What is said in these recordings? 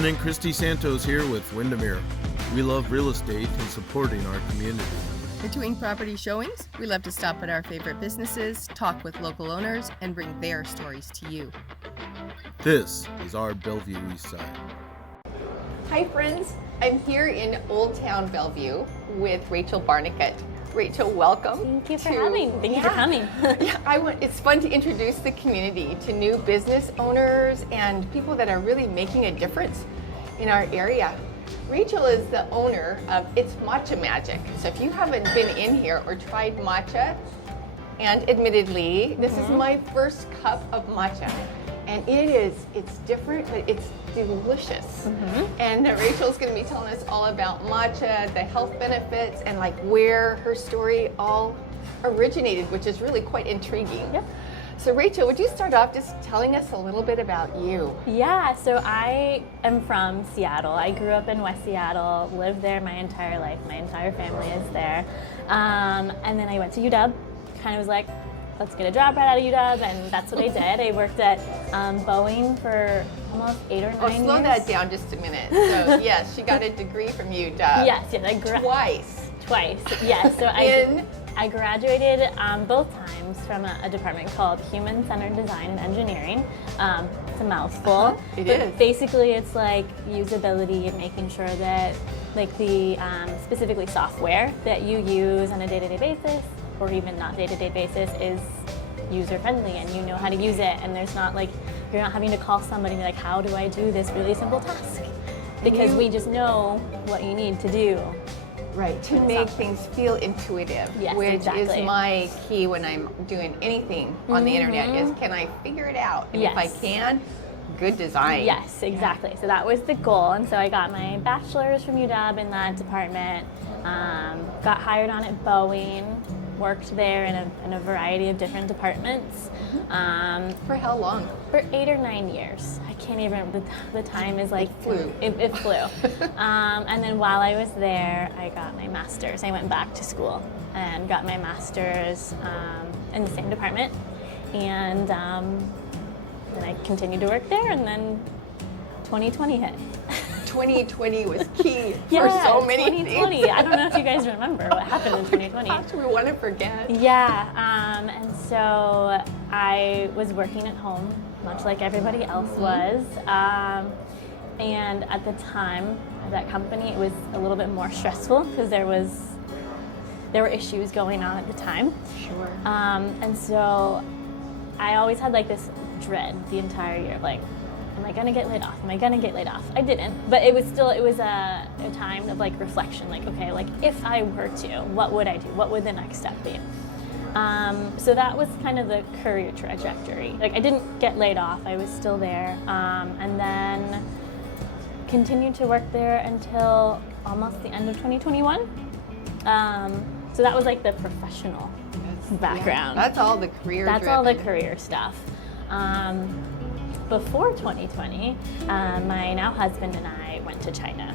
Brennan Christy Santos here with Windermere. We love real estate and supporting our community. Between property showings, we love to stop at our favorite businesses, talk with local owners, and bring their stories to you. This is our Bellevue Eastside. Hi friends, I'm here in Old Town Bellevue with Rachel Barnecut. Rachel, welcome. Thank you for coming. It's fun to introduce the community to new business owners and people that are really making a difference in our area. Rachel is the owner of It's Matcha Magic. So if you haven't been in here or tried matcha, and admittedly, this is my first cup of matcha. And it's different, but it's delicious. And Rachel's gonna be telling us all about matcha, the health benefits, and like where her story all originated, which is really quite intriguing. Yep. So Rachel, would you start off just telling us a little bit about you? Yeah, so I am from Seattle. I grew up in West Seattle, lived there my entire life. My entire family is there. And then I went to UW, kind of was like, let's get a job right out of UW, and that's what I did. I worked at Boeing for almost 8 or 9 years. Slow that down just a minute. So yes, she got a degree from UW. Yes, Twice, yes. So I graduated both times from a department called Human-Centered Design and Engineering. It's a mouthful. It is. Basically, it's like usability and making sure that like the specifically software that you use on a day-to-day basis or even not day-to-day basis is user-friendly and you know how to use it, and there's not like, you're not having to call somebody and be like, how do I do this really simple task? Because we just know what you need to do. Right, to make things feel intuitive, yes, which exactly. is my key when I'm doing anything on the internet, is can I figure it out? And if I can, good design. Yes, exactly. So that was the goal. And so I got my bachelor's from UW in that department, got hired on at Boeing, worked there in a variety of different departments. For how long? For 8 or 9 years. I can't even remember. The time is like... It flew. And then while I was there, I got my master's. I went back to school and got my master's in the same department. And then I continued to work there, and then 2020 hit. 2020 was key for so many 2020. things. I don't know if you guys remember what happened in 2020. Gosh, we want to forget. Yeah, and so I was working at home, much like everybody else was. And at the time, at that company, it was a little bit more stressful because there were issues going on at the time. Sure. And so I always had like this dread the entire year, like, am I gonna get laid off? Am I gonna get laid off? I didn't, but it was a time of like reflection, like, okay, like if I were to, what would I do? What would the next step be? So that was kind of the career trajectory. Like I didn't get laid off, I was still there, and then continued to work there until almost the end of 2021. So that was like the professional background. Yeah, that's all the career That's all the career stuff. Before 2020, my now husband and I went to China.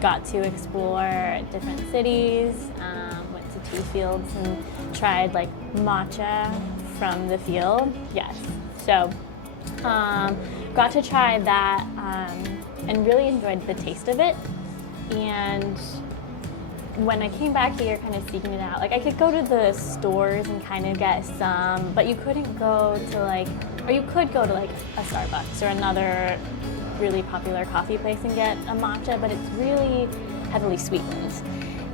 Got to explore different cities, went to tea fields and tried like matcha from the field. Yes, so got to try that and really enjoyed the taste of it. And when I came back here kind of seeking it out, like I could go to the stores and kind of get some, but you couldn't go to like, or you could go to like a Starbucks or another really popular coffee place and get a matcha, but it's really heavily sweetened.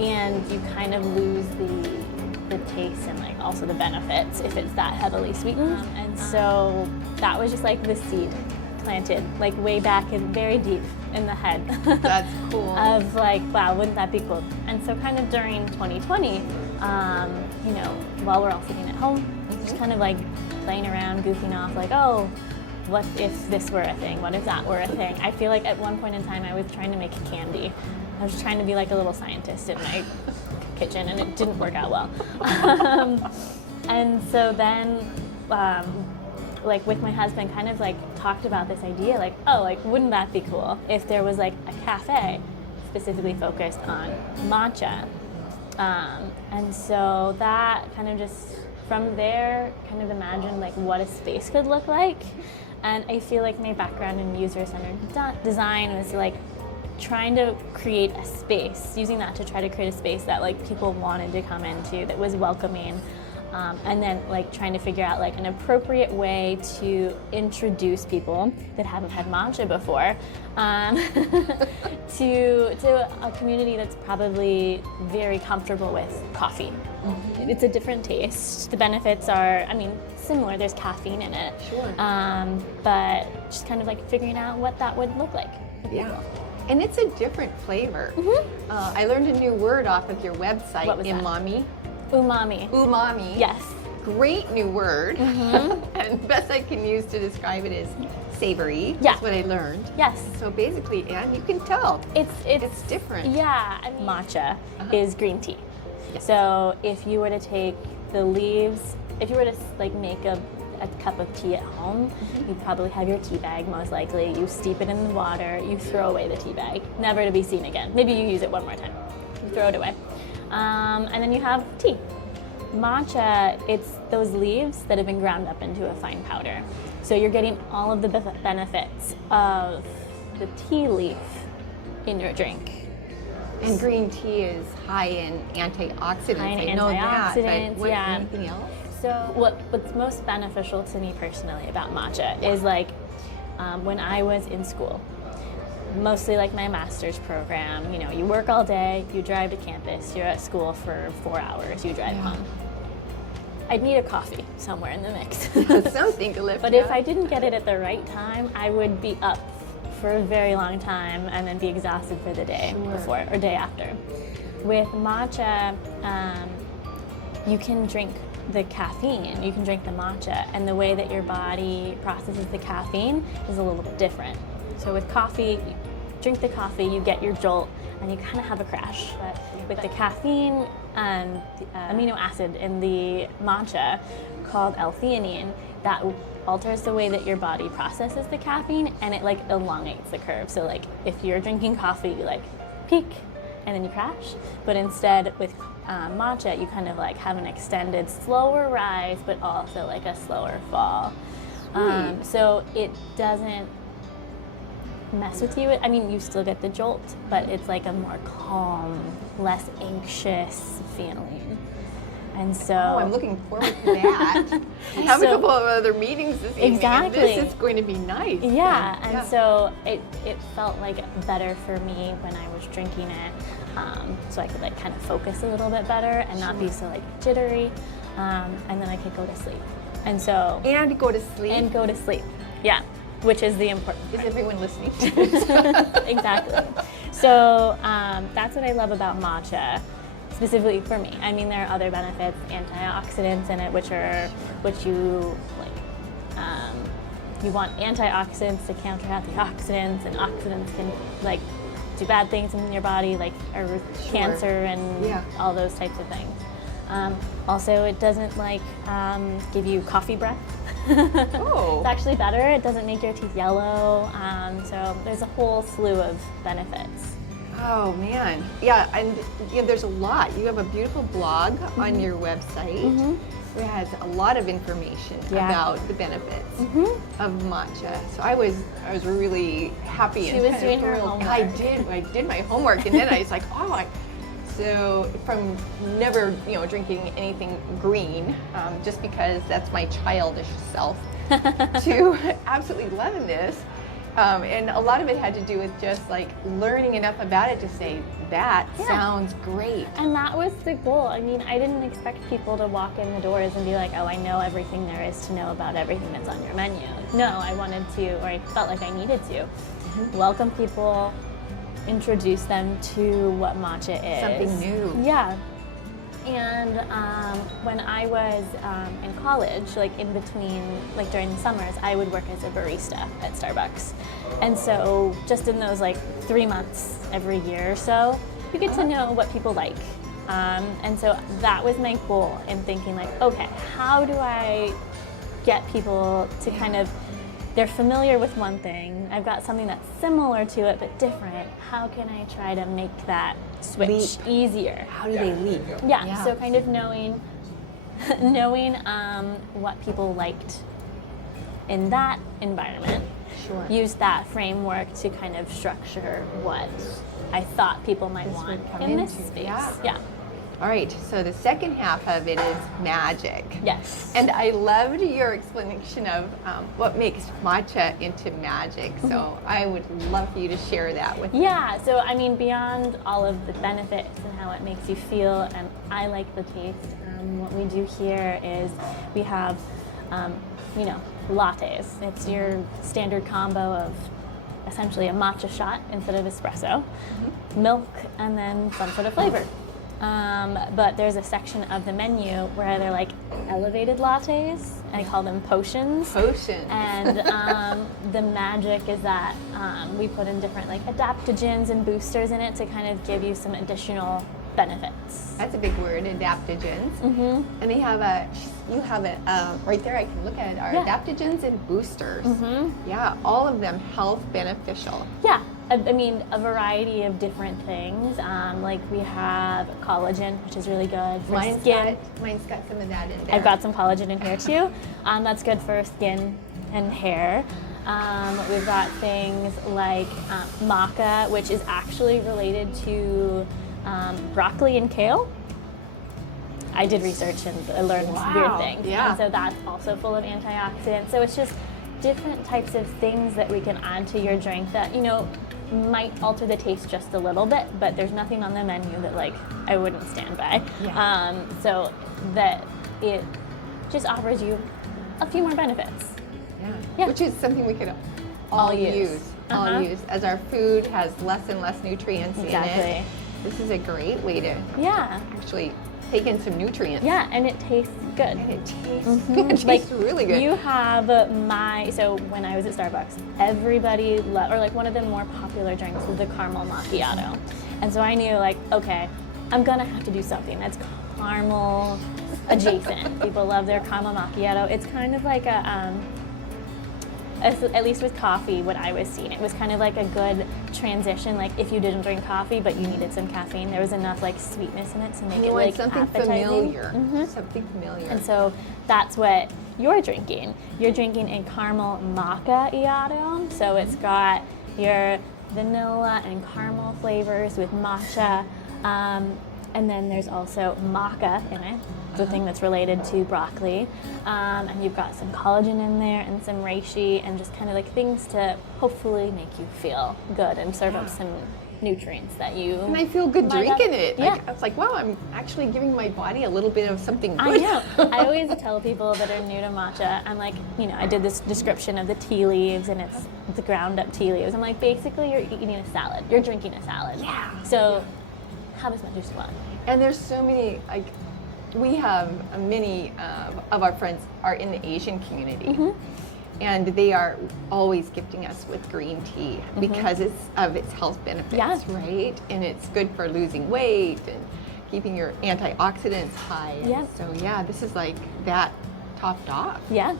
And you kind of lose the taste and like also the benefits if it's that heavily sweetened. And so that was just like the seed planted like way back and very deep in the head. That's cool. Of like, wow, wouldn't that be cool? And so kind of during 2020, you know, while we're all sitting at home, just kind of like playing around, goofing off, like, oh, what if this were a thing? What if that were a thing? I feel like at one point in time I was trying to make candy. I was trying to be like a little scientist in my kitchen, and it didn't work out well. And so then, like with my husband, kind of like talked about this idea, like, oh, like wouldn't that be cool if there was like a cafe specifically focused on matcha? And so that kind of just from there, kind of imagine like what a space could look like. And I feel like my background in user-centered design was like trying to create a space, using that to try to create a space that like people wanted to come into, that was welcoming. And then like trying to figure out like an appropriate way to introduce people that haven't had matcha before to a community that's probably very comfortable with coffee. Mm-hmm. It's a different taste. The benefits are, I mean, similar. There's caffeine in it. Sure. But just kind of like figuring out what that would look like. Yeah. And it's a different flavor. Mm-hmm. I learned a new word off of your website. What was that? Umami. Umami. Yes. Great new word. Mm-hmm. And best I can use to describe it is savory. Yeah. That's what I learned. Yes. So basically, Anne, you can tell. It's different. Yeah. I mean, matcha is green tea. Yes. So if you were to take the leaves, if you were to like make a cup of tea at home, you'd probably have your tea bag, most likely. You steep it in the water, you throw away the tea bag, never to be seen again. Maybe you use it one more time. You throw it away. And then you have tea. Matcha, it's those leaves that have been ground up into a fine powder. So you're getting all of the benefits of the tea leaf in your drink. And green tea is high in antioxidants. High in I know antioxidants, that, but yeah. Anything else? So what's most beneficial to me personally about matcha is like when I was in school, mostly like my master's program, you know, you work all day, you drive to campus, you're at school for 4 hours, you drive home. I'd need a coffee somewhere in the mix. Something to lift But if I didn't get it at the right time, I would be up for a very long time and then be exhausted for the day before or day after. With matcha, you can drink the caffeine, you can drink the matcha, and the way that your body processes the caffeine is a little bit different. So with coffee, you drink the coffee, you get your jolt, and you kind of have a crash. But with the caffeine and the amino acid in the matcha called L-theanine, that alters the way that your body processes the caffeine, and it like elongates the curve. So like if you're drinking coffee, you like peak and then you crash. But instead with matcha, you kind of like have an extended, slower rise, but also like a slower fall. So it doesn't mess with you. I mean, you still get the jolt, but it's like a more calm, less anxious feeling. And so I'm looking forward to that. I have a couple of other meetings this evening. Exactly. And this is going to be nice. Yeah, and so it felt like better for me when I was drinking it, so I could like kind of focus a little bit better and not be so like jittery, and then I could go to sleep. And so And go to sleep. And go to sleep. Yeah, which is the important part. Is everyone listening? Exactly. So that's what I love about matcha. Specifically for me. I mean, there are other benefits, antioxidants in it, which you like. You want antioxidants to counteract the oxidants, and oxidants can like do bad things in your body, like cancer and all those types of things. Also, it doesn't like give you coffee breath. Oh. It's actually better. It doesn't make your teeth yellow. So there's a whole slew of benefits. Oh man, yeah, and there's a lot. You have a beautiful blog on your website. It has a lot of information about the benefits of matcha. So I was really happy. She was doing her homework. I did my homework, and then I was like, so from never drinking anything green, just because that's my childish self, to absolutely loving this. And a lot of it had to do with just like learning enough about it to say, that sounds great. And that was the goal. I mean, I didn't expect people to walk in the doors and be like, oh, I know everything there is to know about everything that's on your menu. No, I wanted to, or I felt like I needed to, welcome people, introduce them to what matcha is. Something new. Yeah. And when I was in college, like in between, like during the summers, I would work as a barista at Starbucks. And so just in those like 3 months every year or so, you get to know what people like. And so that was my goal in thinking like, okay, how do I get people to kind of, they're familiar with one thing, I've got something that's similar to it but different, how can I try to make that switch easier? How do they leap? Yeah, so kind of knowing knowing what people liked in that environment, Sure. use that framework to kind of structure what I thought people might This want would come in this into, space. yeah. All right, so the second half of it is magic. Yes. And I loved your explanation of what makes matcha into magic. So I would love for you to share that with me. Yeah, so I mean, beyond all of the benefits and how it makes you feel, and I like the taste, what we do here is we have, lattes. It's your standard combo of essentially a matcha shot instead of espresso, milk, and then some sort of flavor. But there's a section of the menu where they're like elevated lattes. I call them potions. Potions. And the magic is that we put in different like adaptogens and boosters in it to kind of give you some additional benefits. That's a big word, adaptogens. And they have you have it right there, I can look at it, are adaptogens and boosters. Yeah, all of them health beneficial. Yeah, I mean, a variety of different things. Like we have collagen, which is really good for skin. Mine's got some of that in there. I've got some collagen in here too. That's good for skin and hair. We've got things like maca, which is actually related to broccoli and kale. I did research and I learned weird things. Yeah. And so that's also full of antioxidants. So it's just different types of things that we can add to your drink that, might alter the taste just a little bit, but there's nothing on the menu that like I wouldn't stand by. Yeah. So that it just offers you a few more benefits. Yeah. Which is something we could all use. All use. As our food has less and less nutrients in it. This is a great way to actually take in some nutrients. Yeah, and it tastes good. And it tastes good. It tastes really good. You have so when I was at Starbucks, everybody loved, or like one of the more popular drinks was the caramel macchiato. And so I knew like, okay, I'm gonna have to do something that's caramel adjacent. People love their caramel macchiato. It's kind of like a, at least with coffee, what I was seeing, it was kind of like a good transition. Like if you didn't drink coffee but you needed some caffeine, there was enough like sweetness in it to make it like something appetizing. familiar. Something familiar. And so that's what you're drinking. You're drinking a caramel macchiato. So it's got your vanilla and caramel flavors with matcha. And then there's also maca in it, the thing that's related to broccoli. And you've got some collagen in there and some reishi and just kind of like things to hopefully make you feel good and serve up some nutrients that you And I feel good drinking it. Yeah. Like, I was like, wow, I'm actually giving my body a little bit of something good. I know. I always tell people that are new to matcha, I'm like, I did this description of the tea leaves and it's the ground up tea leaves. I'm like, basically you're eating a salad. You're drinking a salad. Yeah. So have as much as you want. And there's so many, like, we have many of our friends are in the Asian community. And they are always gifting us with green tea because of its health benefits, right? And it's good for losing weight and keeping your antioxidants high. And so this is like that topped off. Yeah.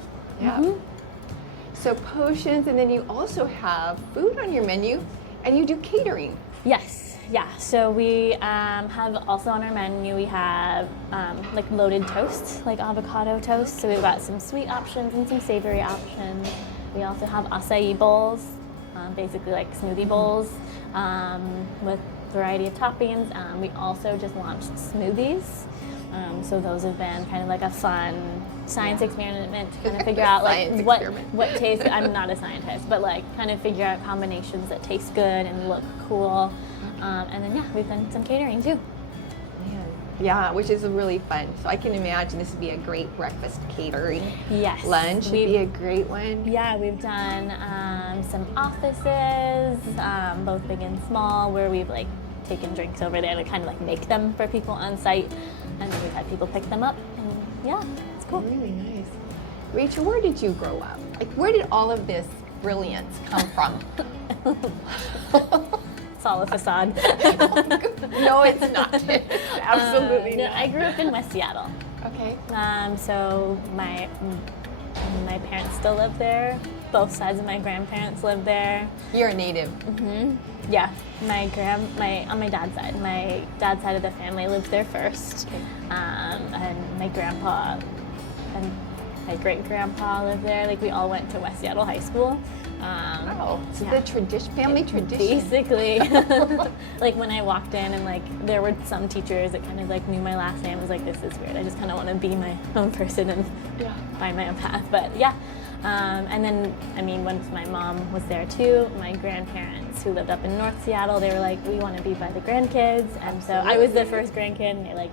So potions, and then you also have food on your menu, and you do catering. Yes. Yeah. So we have also on our menu, we have like loaded toast, like avocado toast. So we've got some sweet options and some savory options. We also have acai bowls, basically like smoothie bowls with a variety of toppings. We also just launched smoothies. So those have been kind of like a fun science experiment to kind of figure out like what tastes. I'm not a scientist, but like kind of figure out combinations that taste good and look cool. And then we've done some catering too. Yeah, which is really fun. So I can imagine this would be a great breakfast catering. Yes. Lunch would be a great one. Yeah, we've done some offices, both big and small, where we've like taken drinks over there to kind of like make them for people on site, and then we've had people pick them up. And it's cool. Really nice. Rachel, where did you grow up? Like, where did all of this brilliance come from? It's all a facade. No, it's not. Absolutely not. I grew up in West Seattle. Okay. So my My parents still live there. Both sides of my grandparents live there. You're a native. Yeah, on my dad's side of the family lived there first, and my grandpa and my great grandpa lived there. Like, we all went to West Seattle High School. Wow, so yeah. the family tradition. Basically, like when I walked in and like there were some teachers that kind of like knew my last name, I was like, this is weird. I just kind of want to be my own person and find my own path. But yeah. And then, I mean, once my mom was there too, my grandparents who lived up in North Seattle, they were like, we want to be by the grandkids. And so I was the first grandkid, and they like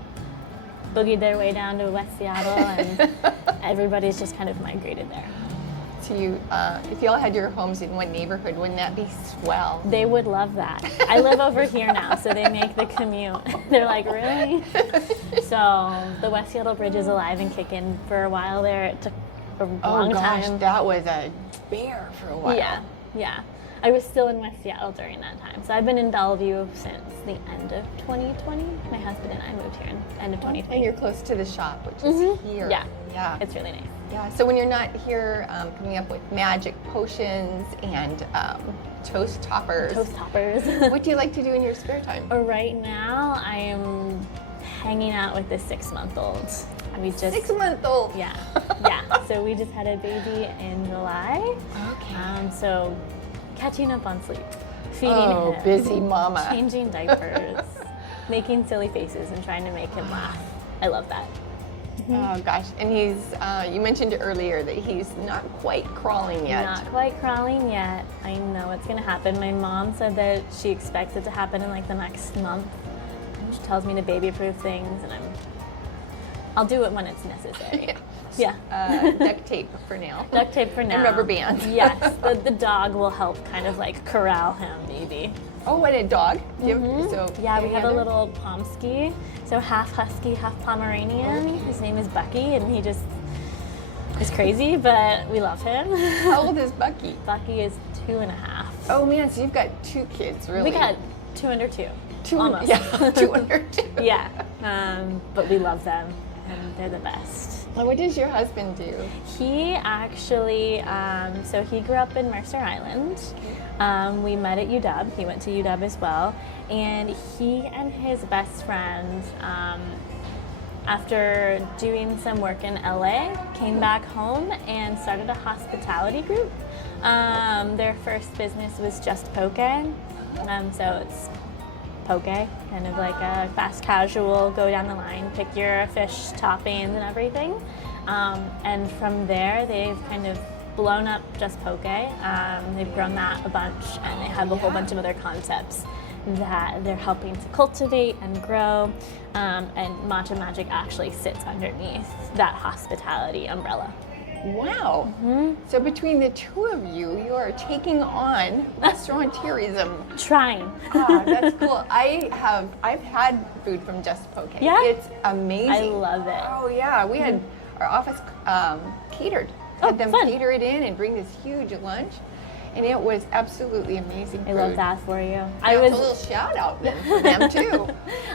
boogied their way down to West Seattle, and everybody's just kind of migrated there. So you, if you all had your homes in one neighborhood, wouldn't that be swell? They would love that. I live over here now, so they make the commute. They're like, really? So the West Seattle Bridge is alive and kicking. For a while there, it took a long time. That was a bear for a while. Yeah. I was still in West Seattle during that time. So I've been in Bellevue since the end of 2020. My husband and I moved here in the end of 2020. And you're close to the shop, which is here. Yeah. It's really nice. Yeah, so when you're not here coming up with magic potions and toast toppers. What do you like to do in your spare time? Right now, I am hanging out with the 6-month-old. 6-month-old? Yeah. So we just had a baby in July. Okay. So catching up on sleep, feeding him, busy mama. changing diapers, making silly faces and trying to make him laugh. I love that. Oh gosh, and he's, you mentioned earlier that he's not quite crawling yet. Not quite crawling yet. I know it's gonna happen. My mom said that she expects it to happen in like the next month. And she tells me to baby-proof things, and I'll do it when it's necessary. Yeah. Duct tape for now. Duct tape for now. And rubber bands. Yes, the dog will help kind of like corral him, maybe. Oh, what a dog! So yeah, we have a little Pomsky, so half husky, half Pomeranian. His name is Bucky, and he just is crazy, but we love him. How old is Bucky? Bucky is 2.5. Oh man, so you've got 2 kids, really? We got 2 under 2. Almost. Yeah, 2 under 2. Yeah, but we love them, and they're the best. Well, what does your husband do? He actually, so he grew up in Mercer Island. We met at UW. He went to UW as well. And he and his best friend, after doing some work in LA, came back home and started a hospitality group. Their first business was just poke. So it's poke, kind of like a fast casual, go down the line, pick your fish toppings and everything. And from there, they've kind of blown up just poke. They've grown that a bunch, and they have a whole bunch of other concepts that they're helping to cultivate and grow. And Matcha Magic actually sits underneath that hospitality umbrella. Wow. So between the two of you, you are taking on restaurateurism. Trying. That's cool. I've had food from Just Poke. Yeah? It's amazing. I love it. Oh yeah, we had our office catered. Had them fun. cater it in and bring this huge lunch. And it was absolutely amazing food. I love that for you. A little shout out then for them too.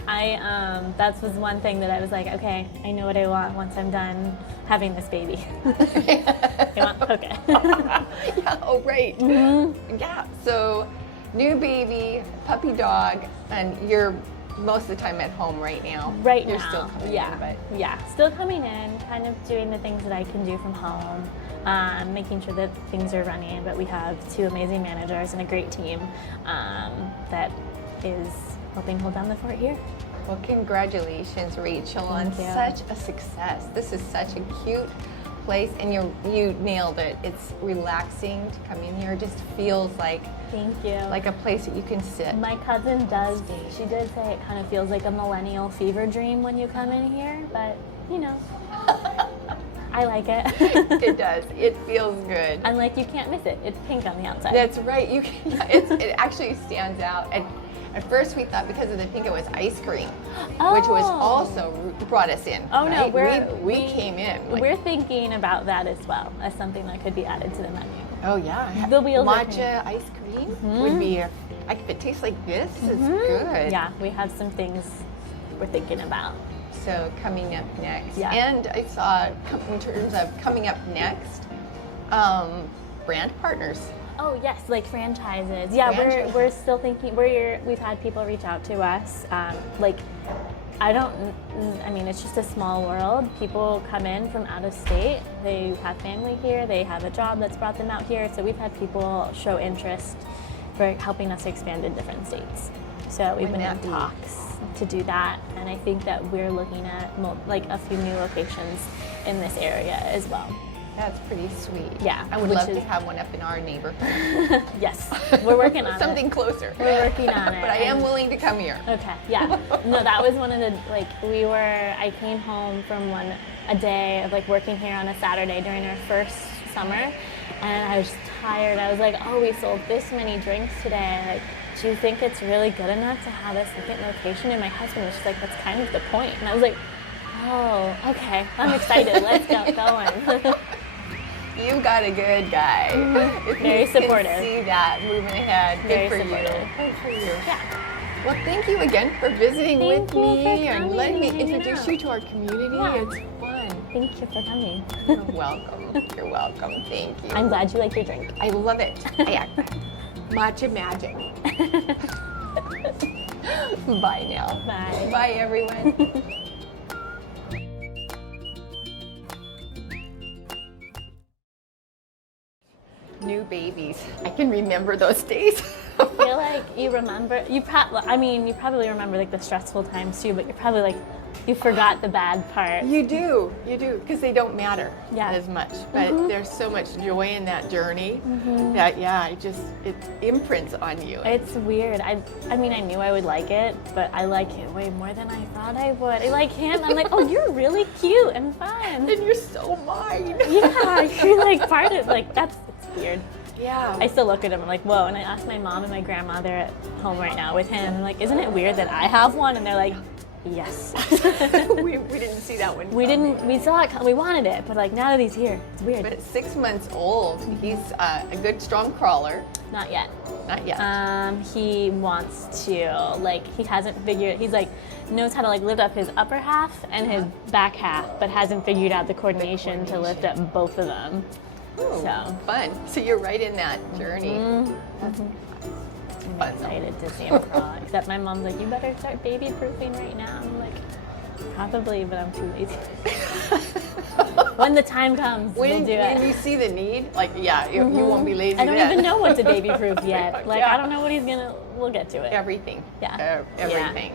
That was one thing that I was like, okay, I know what I want once I'm done having this baby. I want poke. Yeah, oh right. Yeah, so new baby, puppy dog, and you're most of the time at home right now. You're still coming in, but still coming in, kind of doing the things that I can do from home. Making sure that things are running, but we have 2 amazing managers and a great team that is helping hold down the fort here. Well, congratulations, Rachel, on such a success. This is such a cute place, and you nailed it. It's relaxing to come in here. It just feels like like a place that you can sit. My cousin does. She did say it kind of feels like a millennial fever dream when you come in here, but you know. I like it. It does. It feels good. And like you can't miss it. It's pink on the outside. That's right. It actually stands out. And at first we thought because of the pink it was ice cream, which was also brought us in. Oh right? no, we came in. We're thinking about that as well as something that could be added to the menu. Oh yeah. The wheels matcha ice cream would be. If it tastes like this, is good. Yeah, we have some things we're thinking about. So coming up next. Yeah. And I saw in terms of coming up next, Brand partners. Oh yes, like franchises. Yeah, Franchises. we're still thinking. We've had people reach out to us. I mean, it's just a small world. People come in from out of state. They have family here. They have a job that's brought them out here. So we've had people show interest for helping us expand in different states. So we've been in talks to do that, and I think that we're looking at like a few new locations in this area as well. That's pretty sweet. Yeah, I would love to have one up in our neighborhood. Yes, we're working on Something closer. We're working on it. But I am willing to come here. Okay, yeah. No, that was one of the, I came home from a day of working here on a Saturday during our first summer, and I was just tired. I was like, oh, we sold this many drinks today. Like, do you think it's really good enough to have a second location? And my husband was just like, that's kind of the point. And I was like, oh, okay, I'm excited. Let's get going. You got a good guy. If Very you supportive. Can see that moving ahead. Very Good for supportive. you. Good for you. Yeah. Well, thank you again for visiting with Thank you me for and coming letting me and hanging introduce out. you to our community. Yeah. It's fun. Thank you for coming. You're welcome. You're welcome. Thank you. I'm glad you like your drink. I love it. Matcha Magic. Bye now. Bye. Bye, everyone. New babies. I can remember those days. I feel like you remember, you probably remember the stressful times too, but you're probably you forgot the bad part. You do, because they don't matter Yeah. as much. But there's so much joy in that journey that, it imprints on you. It's weird. I mean, I knew I would like it, but I like it way more than I thought I would. I like him. I'm like, oh, you're really cute and fun. And you're so mine. Yeah, you're part of, it's weird. Yeah. I still look at him, I'm like, whoa. And I asked my mom and my grandma, they're at home right now with him. I'm like, isn't it weird that I have one? And they're like, yes. we didn't see that one. We saw it, we wanted it, but now that he's here, it's weird. But at 6 months old, he's a good strong crawler. Not yet. Not yet. He wants to, he hasn't figured, he's knows how to lift up his upper half and his back half, but hasn't figured out the coordination to lift up both of them. Ooh, So fun. So you're right in that journey. I'm excited to see him crawl. Except my mom's like, you better start baby proofing right now. I'm like, probably, but I'm too lazy. When the time comes, we'll do it. When you see the need, you won't be lazy. I don't then. even know what to baby proof yet. Yeah. I don't know what we'll get to it. Everything. Yeah. Everything.